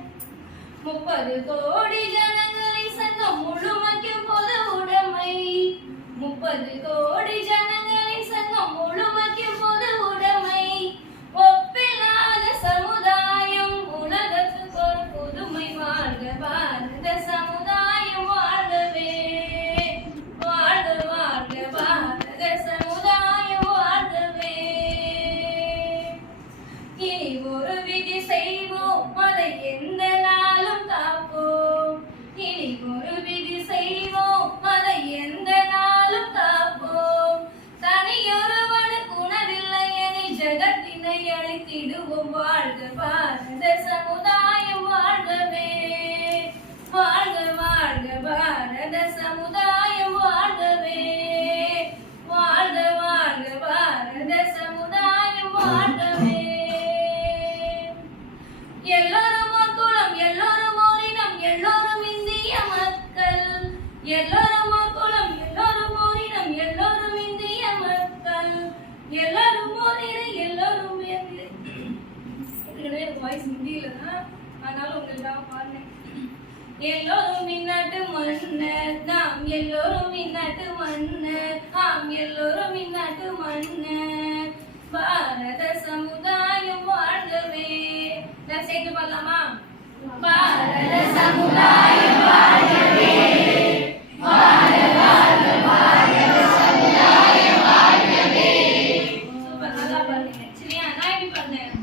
30 கோடி ஜனங்களின் சங்கம் முழுமைக்கும் பொது உடைமை 30 கோடி ஜனங்களின் சங்கம் முழுமைக்கும் பொது உடைமை ஒப்பில்லாத சமுதாயம் உலகத்துக்கு ஒரு புதுமை வாழ்க பாரத சமுதாயம் வாழ்கவே வாழ்க வாழ்க பாரத சமுதாயம் வாழ்கவே இனி ஒரு விதி செய்வோம் அதை எந்த நாளும் காப்போம் இனி ஒரு விதி செய்வோம் அதை எந்த நாளும் காப்போம் தனியொருவனுக்கு உணவில்லை என ஜகத்தினை அழித்திடுவோம் வாழ்க பாரத சமுதாயம் வாழ்கவே வாழ்க வாழ்க பாரத சமுதாயம் வாழ்கவே வாழ்க வாழ்க பாரத சமுதாயம் வாழ்கவே எல்லோரும் ஒரு குலம் எல்லோரும் ஒரு இனம் எல்லோரும் இந்திய மக்கள் எல்லோரும் ஒரு குலம் எல்லோரும் ஒரு இனம் எல்லோரும் இந்திய மக்கள் எல்லோரும் ஒரு இனம் எல்லோரும் வாய்ஸ் ஹிந்தியில தான் அதனால உங்களுக்காக பாடுறேன் எல்லோரும் இந்நாட்டு மன்னர் நாம் எல்லோரும் இந்நாட்டு மன்னர் ஆம் எல்லோரும் இந்நாட்டு மன்னர் பாரத சமுதாயம் வாழ்கவே நான் சேர்த்து பண்ணலாமா பாரத சமுதாயம் வாழ்கவே வாழ்க வாழ்க பாரத சமுதாயம் வாழ்கவே சூப்பர் நல்லா பாருங்க சரியா நான் எப்படி பண்ணேன்